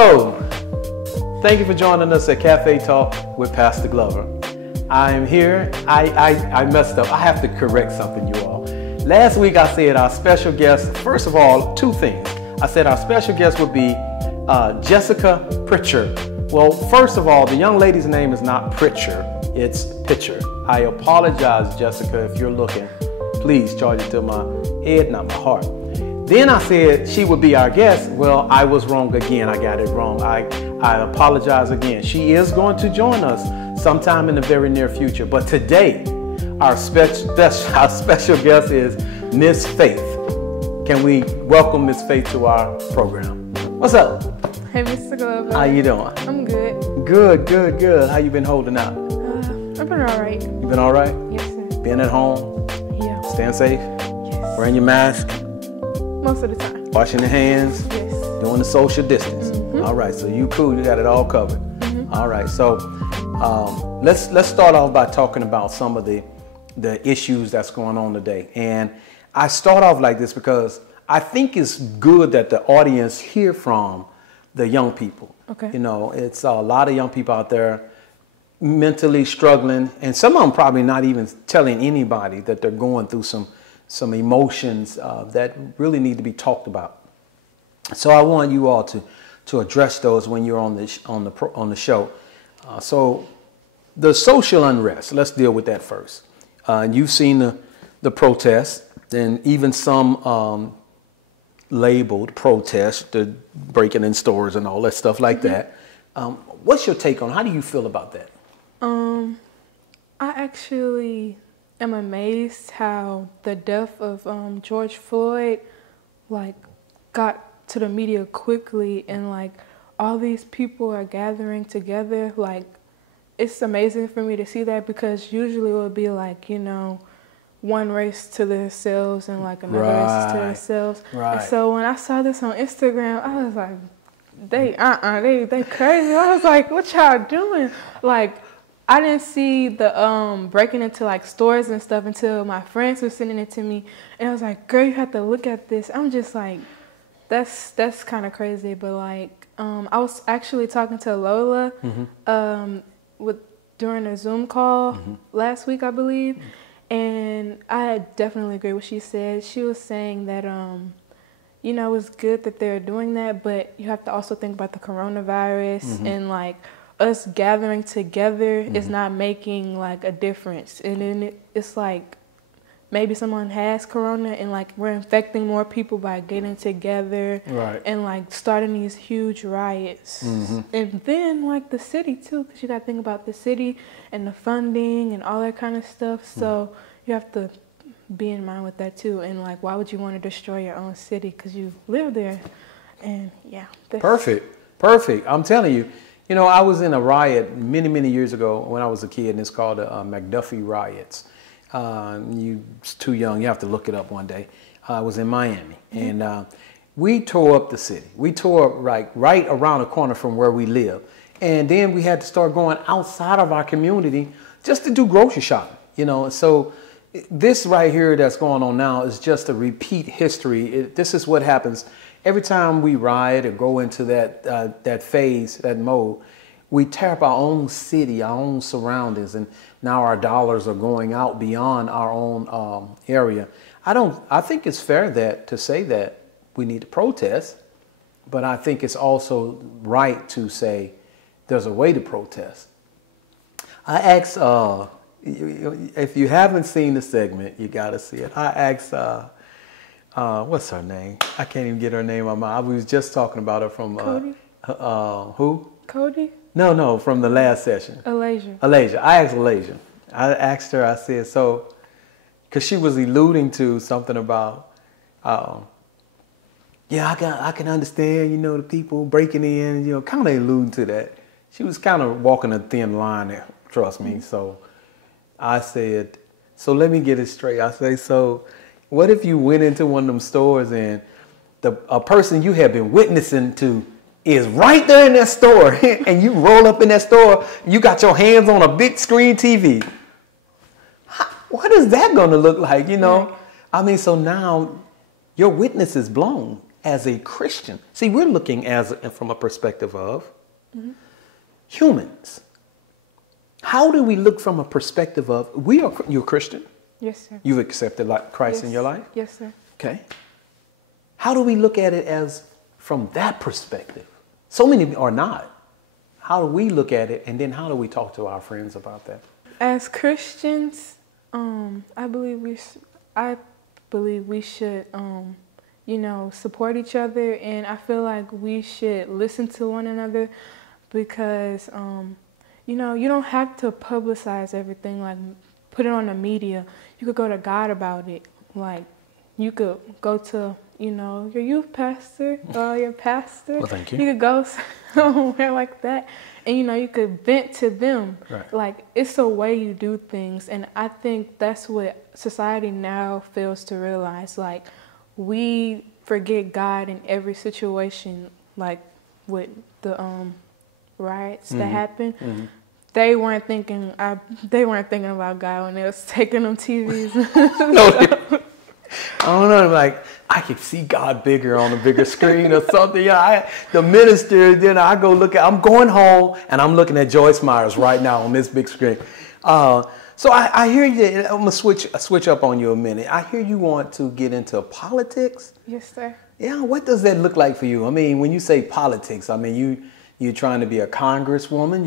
Hello. Thank you for joining us at Cafe Talk with Pastor Glover. I am here. I messed up. I have to correct something, you all. Last week I said our special guest, first of all, two things. I said our special guest would be Jessica Pritchard. Well, first of all, the young lady's name is not Pritchard, it's Pitcher. I apologize, Jessica, if you're looking. Please charge it to my head, not my heart. Then I said she would be our guest. Well, I was wrong again. I got it wrong. I apologize again. She is going to join us sometime in the very near future. But today, our special guest is Miss Faith. Can we welcome Miss Faith to our program? What's up? Hey, Mr. Glover. How you doing? I'm good. Good. How you been holding out? I've been all right. You been all right? Yes, sir. Being at home? Yeah. Staying safe? Yes. Wearing your mask? Most of the time. Washing your hands? Yes. Doing the social distance? Mm-hmm. All right, so you cool. You got it all covered. Mm-hmm. All right, so let's start off by talking about some of the issues that's going on today. And I start off like this because I think it's good that the audience hear from the young people. Okay. You know, it's a lot of young people out there mentally struggling, and some of them probably not even telling anybody that they're going through some emotions that really need to be talked about. So I want you all to address those when you're on the show. So the social unrest. Let's deal with that first. You've seen the protests, and even some labeled protests, the breaking in stores and all that stuff like that. What's your take on? How do you feel about that? I actually am amazed how the death of George Floyd got to the media quickly, and all these people are gathering together. It's amazing for me to see that, because usually it would be one race to themselves and another race to themselves. Right. And so when I saw this on Instagram, I was like, they crazy. I was like, what y'all doing? I didn't see the breaking into stores and stuff until my friends were sending it to me, and I was like, girl, you have to look at this. I'm just like, that's kind of crazy. But I was actually talking to Lola during a Zoom call last week, I believe, and I definitely agree with what she said. She was saying that it's good that they're doing that, but you have to also think about the coronavirus and us gathering together is not making a difference. And then it's maybe someone has corona and we're infecting more people by getting together, right, and starting these huge riots. And then the city too, because you got to think about the city and the funding and all that kind of stuff. So you have to be in mind with that too. And why would you want to destroy your own city because you live there? And yeah. Perfect. I'm telling you. I was in a riot many years ago when I was a kid, and it's called the McDuffie riots. You're too young. You have to look it up one day. I was in Miami, and we tore up the city. We tore up right around the corner from where we live. And then we had to start going outside of our community just to do grocery shopping, So this right here that's going on now is just a repeat history. This is what happens. Every time we riot or go into that phase, that mode, we tear up our own city, our own surroundings, and now our dollars are going out beyond our own area. I think it's fair to say that we need to protest, but I think it's also right to say there's a way to protest. I asked, if you haven't seen the segment, you got to see it. I asked, what's her name? I can't even get her name on my. I was just talking about her from Cody. Who? Cody? No, from the last session. Alasia. I asked Alasia. I asked her. I said so, because she was alluding to something about, I can understand, the people breaking in, kind of alluding to that. She was kind of walking a thin line there. Trust me. So I said, so let me get it straight. I say, so what if you went into one of them stores and a person you have been witnessing to is right there in that store, and you roll up in that store, you got your hands on a big screen TV? What is that going to look like, Right. I mean, so now your witness is blown. as a Christian? See, we're looking from a perspective of humans. How do we look from a perspective of, you're a Christian? Yes, sir. You've accepted Christ in your life? Yes, sir. Okay. How do we look at it as from that perspective? So many are not. How do we look at it, and then how do we talk to our friends about that? As Christians, I believe we should, support each other, and I feel like we should listen to one another because, you don't have to publicize everything, like put it on the media. You could go to God about it. Like, you could go to, your youth pastor or your pastor. Well, thank you. You could go somewhere like that, and, you could vent to them. Right. Like, it's a way you do things, and I think that's what society now fails to realize. Like, we forget God in every situation, like with the riots that happened. Mm-hmm. They weren't thinking about God when they was taking them TVs. No, I don't know. Like, I could see God bigger on a bigger screen or something. The minister. Then I go look at. I'm going home and I'm looking at Joyce Myers right now on this big screen. So I hear you. I'm gonna switch up on you a minute. I hear you want to get into politics. Yes, sir. Yeah. What does that look like for you? I mean, when you say politics, I mean you're trying to be a congresswoman.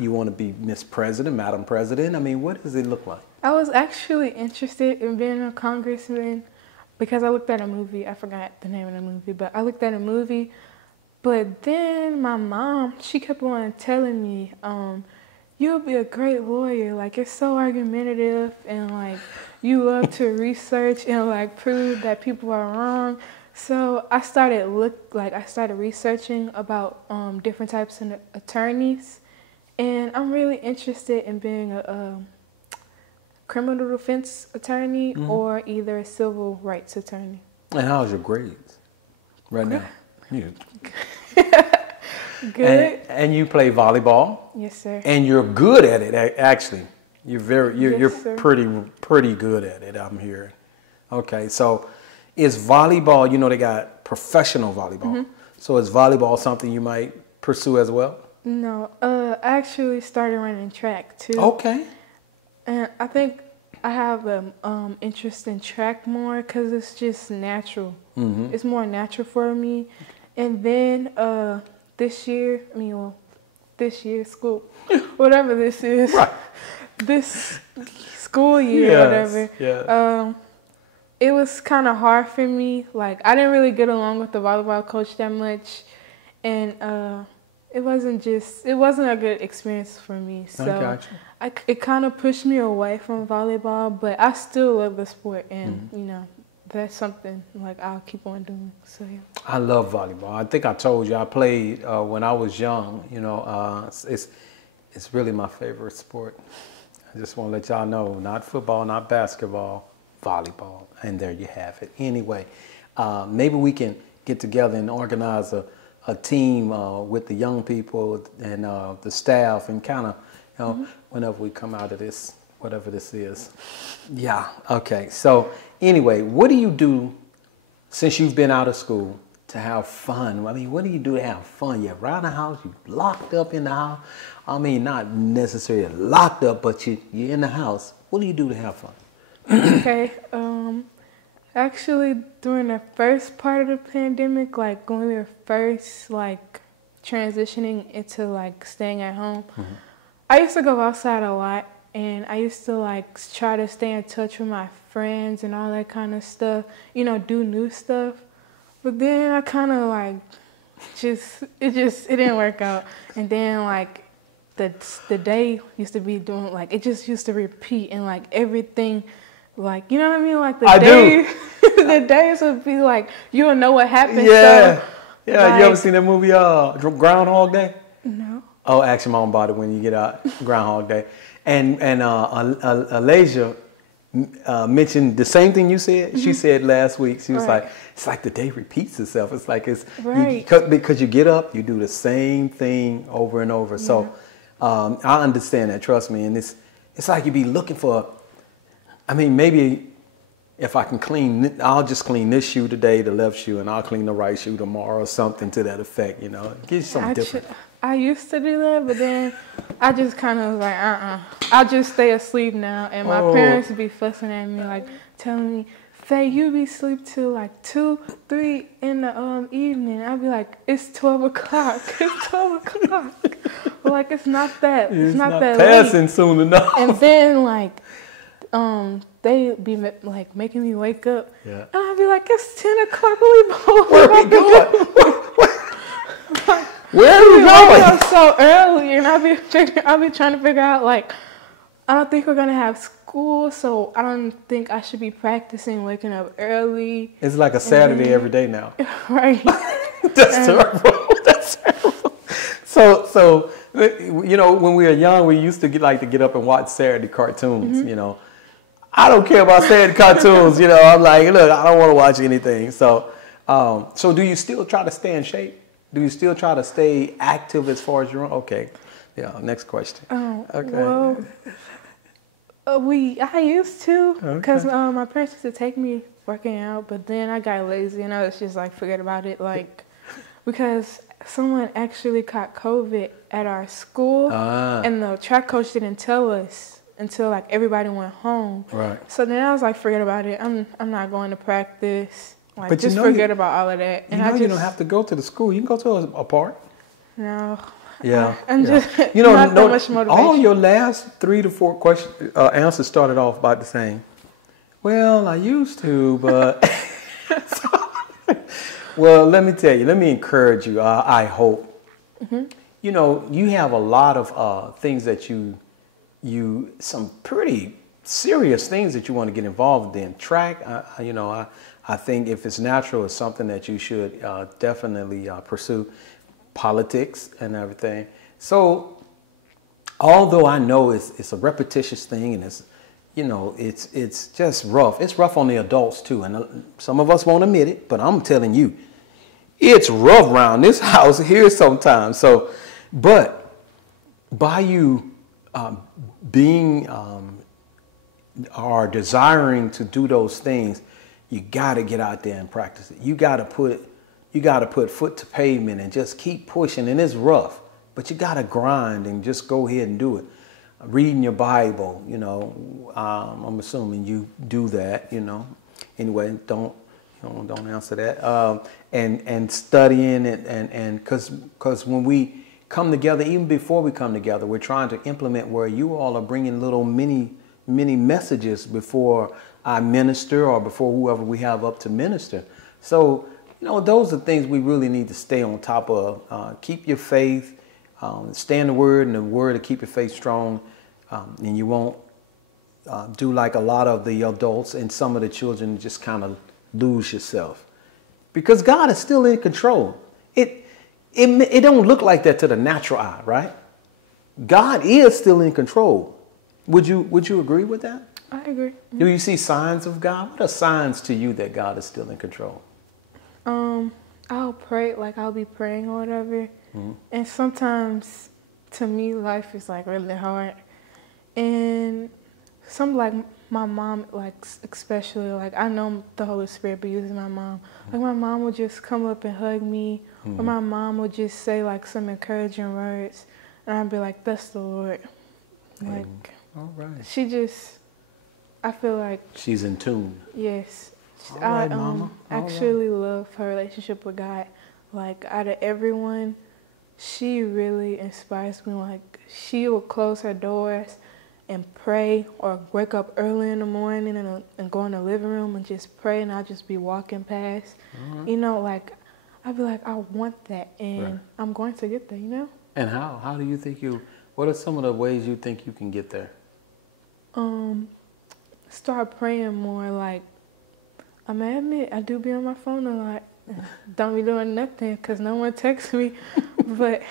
You want to be Miss President, Madam President. I mean, what does it look like? I was actually interested in being a congressman because I looked at a movie. I forgot the name of the movie, but I looked at a movie. But then my mom, she kept on telling me, you'll be a great lawyer. Like, you're so argumentative and, like, you love to research and, like, prove that people are wrong. So I started researching about different types of attorneys. And I'm really interested in being a criminal defense attorney or either a civil rights attorney. And how's your grades right now? Yeah. Good. And you play volleyball. Yes, sir. And you're good at it. Actually, you're Yes, pretty good at it. I'm hearing. Okay, so is volleyball? They got professional volleyball. So is volleyball something you might pursue as well? No, I actually started running track too. Okay. And I think I have an interest in track more because it's just natural. It's more natural for me. And then this year, school, whatever this is, right. This school year, whatever. Yes. It was kind of hard for me. Like, I didn't really get along with the volleyball coach that much, and it wasn't a good experience for me. So I got you. It kind of pushed me away from volleyball, but I still love the sport, and that's something like I'll keep on doing. So yeah. I love volleyball. I think I told you I played when I was young. It's really my favorite sport. I just want to let y'all know, not football, not basketball, volleyball, and there you have it. Anyway, maybe we can get together and organize a team with the young people and the staff, and kind of, whenever we come out of this, whatever this is. Yeah. Okay. So anyway, what do you do since you've been out of school to have fun? I mean, what do you do to have fun? You're around the house, you're locked up in the house. I mean, not necessarily locked up, but you're in the house. What do you do to have fun? Okay. Actually, during the first part of the pandemic, like when we were first like transitioning into like staying at home, I used to go outside a lot, and I used to like try to stay in touch with my friends and all that kind of stuff, do new stuff. But then I kind of like it didn't work out. And then like the day used to be doing like, it just used to repeat, and like everything, like, you know what I mean? Like the days would be like, you don't know what happened. Yeah. So, yeah. like, You ever seen that movie, Groundhog Day? No. Oh, action mom bought it when you get out, Groundhog Day. And Alasia mentioned the same thing you said. She said last week, she was like, it's like the day repeats itself. It's like because you get up, you do the same thing over and over. Yeah. So I understand that, trust me. And it's like you be looking for, I mean, maybe if I can clean, I'll just clean this shoe today, the left shoe, and I'll clean the right shoe tomorrow or something to that effect, you know. It gives you something different. I used to do that, but then I just kind of was like, I'll just stay asleep now. And my parents would be fussing at me, like telling me, Faye, you be asleep till like 2, 3 in the evening. I'd be like, it's 12 o'clock. It's 12 o'clock. But like, it's not that. It's not that passing late. Soon enough. And then like, they be like making me wake up. Yeah. And I'd be like, it's 10 o'clock. Where are we going? Where are we going? Up so early, and I'll be trying to figure out, like, I don't think we're gonna have school, so I don't think I should be practicing waking up early. It's like a Saturday every day now. Right. That's terrible. That's terrible. So you know, when we were young, we used to get up and watch Saturday cartoons. You know, I don't care about Saturday cartoons. You know, I'm like, look, I don't want to watch anything. So do you still try to stay in shape? Do you still try to stay active as far as your own? Okay. Yeah, next question. Okay. Well, I used to, because my parents used to take me working out, but then I got lazy and I was just like, forget about it. Like, because someone actually caught COVID at our school and the track coach didn't tell us until like everybody went home. Right. So then I was like, forget about it. I'm not going to practice. Like, but just forget about all of that. And you don't have to go to the school. You can go to a park. No. Yeah. I'm just not that much motivation. All your last 3 to 4 answers started off about the same. Well, I used to, but... Well, let me tell you. Let me encourage you. I hope. You know, you have a lot of things that some pretty serious things that you want to get involved in. Track, I think if it's natural, it's something that you should definitely pursue. Politics and everything. So, although I know it's a repetitious thing and it's just rough. It's rough on the adults too, and some of us won't admit it. But I'm telling you, it's rough around this house here sometimes. So, but by you being or desiring to do those things, you got to get out there and practice it. You got to put foot to pavement and just keep pushing. And it's rough, but you got to grind and just go ahead and do it. Reading your Bible, I'm assuming you do that, Anyway, don't answer that. And studying and because when we come together, even before we come together, we're trying to implement where you all are bringing little mini messages before I minister or before whoever we have up to minister. So, those are things we really need to stay on top of. Keep your faith, stay in the Word, and the Word to keep your faith strong. And you won't do like a lot of the adults and some of the children, just kind of lose yourself. Because God is still in control. It don't look like that to the natural eye, right? God is still in control. Would you agree with that? I agree. Do you see signs of God? What are signs to you that God is still in control? I'll pray, like I'll be praying or whatever. And sometimes to me life is like really hard. And some like my mom, like especially, like I know the Holy Spirit be using my mom. Like my mom would just come up and hug me, or my mom would just say like some encouraging words, and I'd be like, that's the Lord. Like, all right. I feel like she's in tune. Yes. All right, Mama. Actually love her relationship with God. Like, out of everyone, she really inspires me. Like, she will close her doors and pray, or wake up early in the morning and go in the living room and just pray, and I'll just be walking past. Like, I'd be like, I want that, and I'm going to get there, And how? How do you think what are some of the ways you think you can get there? Start praying more. Like, I may admit, I do be on my phone a lot. Don't be doing nothing because no one texts me. But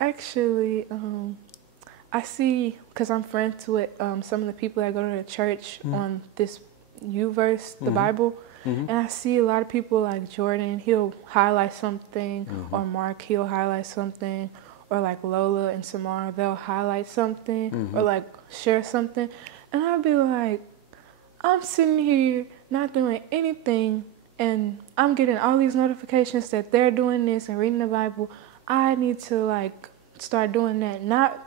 actually, I see, because I'm friends with some of the people that go to the church on this U-verse, the Bible. And I see a lot of people like Jordan, he'll highlight something, or Mark, he'll highlight something, or like Lola and Samara, they'll highlight something, or like share something. And I'll be like, I'm sitting here not doing anything, and I'm getting all these notifications that they're doing this and reading the Bible. I need to like start doing that, not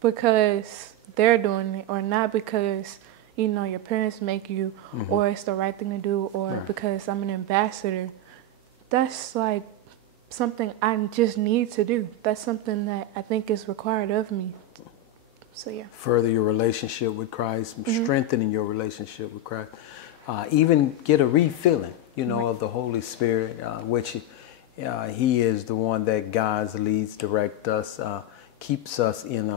because they're doing it, or not because, you know, your parents make you, or it's the right thing to do, or because I'm an ambassador. That's like something I just need to do. That's something that I think is required of me. So yeah. Further your relationship with Christ, strengthening your relationship with Christ. Even get a refilling, you know, of the Holy Spirit, which He is the one that guides, leads, directs us, keeps us in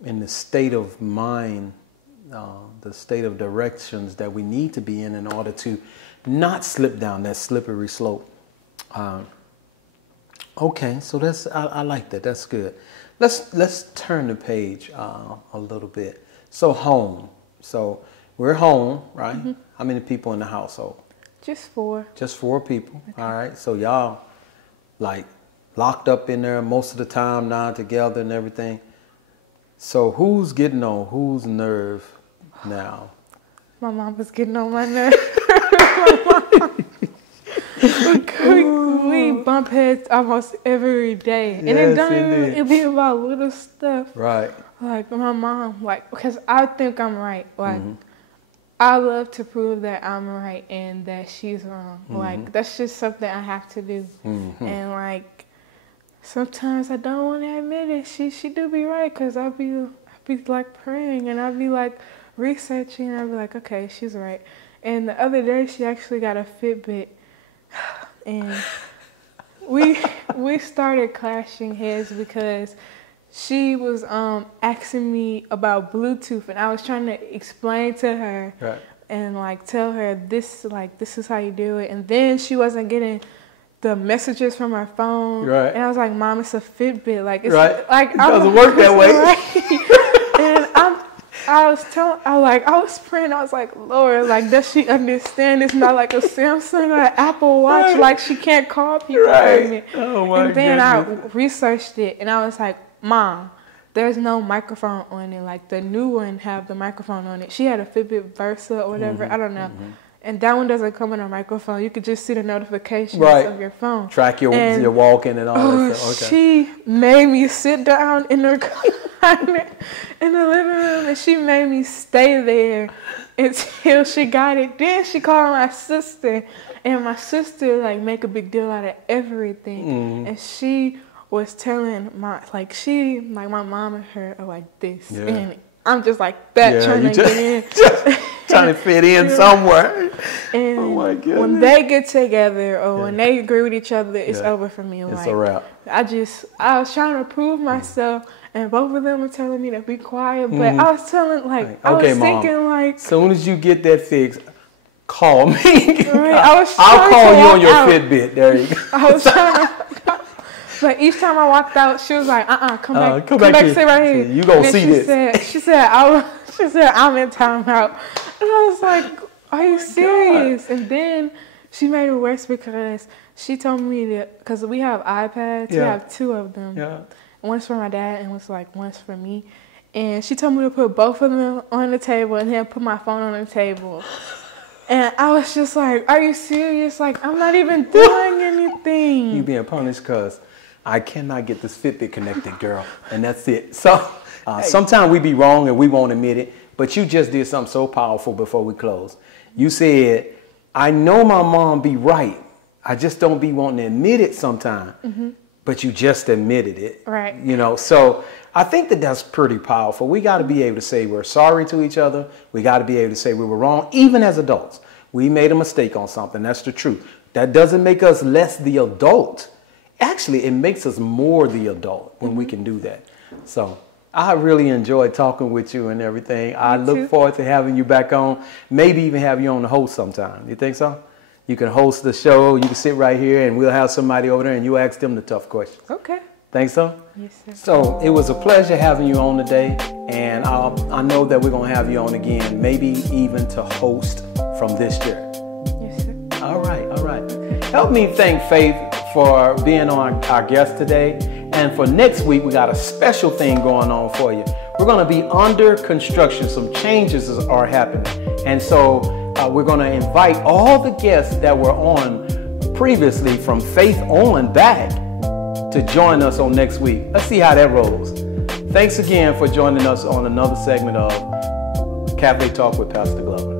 the state of mind, the state of directions that we need to be in order to not slip down that slippery slope. Okay, so that's I like that. That's good. Let's turn the page a little bit. So home. So we're home, right? How many people in the household? Just 4. Just 4 people. Okay. All right. So y'all like locked up in there most of the time now together and everything. So who's getting on whose nerve now? My mom was getting on my nerve. we bump heads almost every day. And it be about little stuff. Right. Like my mom, like, because I think I'm right. Like, I love to prove that I'm right and that she's wrong. Like, that's just something I have to do. And like, sometimes I don't want to admit it. She do be right, because I be like praying, and I be like researching, and I be like, okay, she's right. And the other day she actually got a Fitbit, and we started clashing heads because she was asking me about Bluetooth, and I was trying to explain to her and like tell her this is how you do it, and then she wasn't getting the messages from her phone, and I was like, Mom, it's a Fitbit, like it's like it doesn't work that way. And I was praying, I was like, Lord, like, does she understand it's not like a Samsung or an Apple Watch, like she can't call people from it. Oh my And then goodness. I researched it, and I was like, Mom, there's no microphone on it. Like, the new one have the microphone on it. She had a Fitbit Versa or whatever, I don't know. And that one doesn't come with a microphone. You could just see the notifications of your phone. Track your walking and all that stuff. Okay. She made me sit down in her recliner in the living room, and she made me stay there until she got it. Then she called my sister, and my sister like make a big deal out of everything. And she was telling my mom and her are like this, and I'm just like that trying to get in. Trying to fit in somewhere. And oh my goodness. When they get together or when they agree with each other, it's over for me. It's a wrap. I was trying to prove myself, and both of them were telling me to be quiet, but I was telling, like, I was thinking, like, as soon as you get that fixed, call me. I'll call you on your Fitbit. There you go. I was trying to. But each time I walked out, she was like, come back, sit right here. You gonna see this. She said, I'm in timeout. And I was like, are you serious? God. And then she made it worse because she told me that, because we have iPads, we have 2 of them. Yeah. One's for my dad and one's for me. And she told me to put both of them on the table and then put my phone on the table. And I was just like, are you serious? Like, I'm not even doing anything. You being punished because I cannot get this Fitbit connected, girl. And that's it. So sometimes we be wrong and we won't admit it. But you just did something so powerful before we close. You said, I know my mom be right. I just don't be wanting to admit it sometimes. But you just admitted it. Right. You know, so I think that that's pretty powerful. We got to be able to say we're sorry to each other. We got to be able to say we were wrong, even as adults. We made a mistake on something. That's the truth. That doesn't make us less the adult. Actually, it makes us more the adult when we can do that. So I really enjoyed talking with you and everything. I look forward to having you back on. Maybe even have you on the host sometime. You think so? You can host the show. You can sit right here and we'll have somebody over there and you ask them the tough questions. Okay. Think so? Yes, sir. So it was a pleasure having you on today. And I know that we're going to have you on again, maybe even to host from this year. Yes, sir. All right. All right. Help me thank Faith for being our guest today. And for next week, we got a special thing going on for you. We're we're going to be under construction. Some changes are happening. And so we're going to invite all the guests that were on previously from Faith on back to join us on next week. Let's see how that rolls. Thanks again for joining us on another segment of Cafe Talk with Pastor Glover.